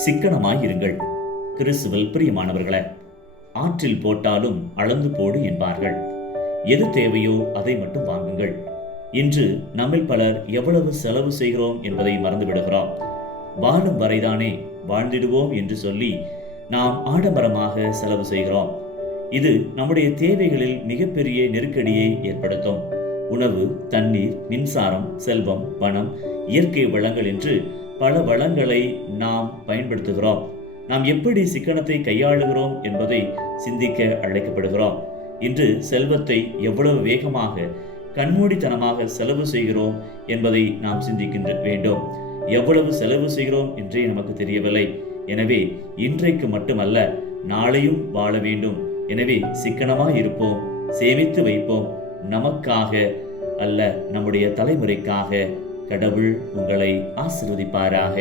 சிக்கனமாயிருங்கள். கிறிஸ்துவில் பிரியமானவர்களே, ஆற்றில் போட்டாலும் அளந்து போடு என்பார்கள். எது தேவையோ அதை மட்டும் வாங்குங்கள். இன்று நம்மில் பலர் எவ்வளவு செலவு செய்கிறோம் என்பதை மறந்துவிடுகிறோம். வாழும் வரைதானே வாழ்ந்திடுவோம் என்று சொல்லி நாம் ஆடம்பரமாக செலவு செய்கிறோம். இது நம்முடைய தேவைகளில் மிகப்பெரிய நெருக்கடியை ஏற்படுத்தும். உணவு, தண்ணீர், மின்சாரம், செல்வம், பணம், இயற்கை வளங்கள் என்று பல வளங்களை நாம் பயன்படுத்துகிறோம். நாம் எப்படி சிக்கனத்தை கையாளுகிறோம் என்பதை சிந்திக்க அழைக்கப்படுகிறோம். இன்று செல்வத்தை எவ்வளவு வேகமாக கண்மூடித்தனமாக செலவு செய்கிறோம் என்பதை நாம் சிந்திக்கின்ற வேண்டும். எவ்வளவு செலவு செய்கிறோம் என்றே நமக்கு தெரியவில்லை. எனவே இன்றைக்கு மட்டுமல்ல, நாளையும் வாழ வேண்டும். எனவே சிக்கனமாய் இருப்போம், சேமித்து வைப்போம். நமக்காக அல்ல, நம்முடைய தலைமுறைக்காக. கடவுள் உங்களை ஆசீர்வதிப்பாராக.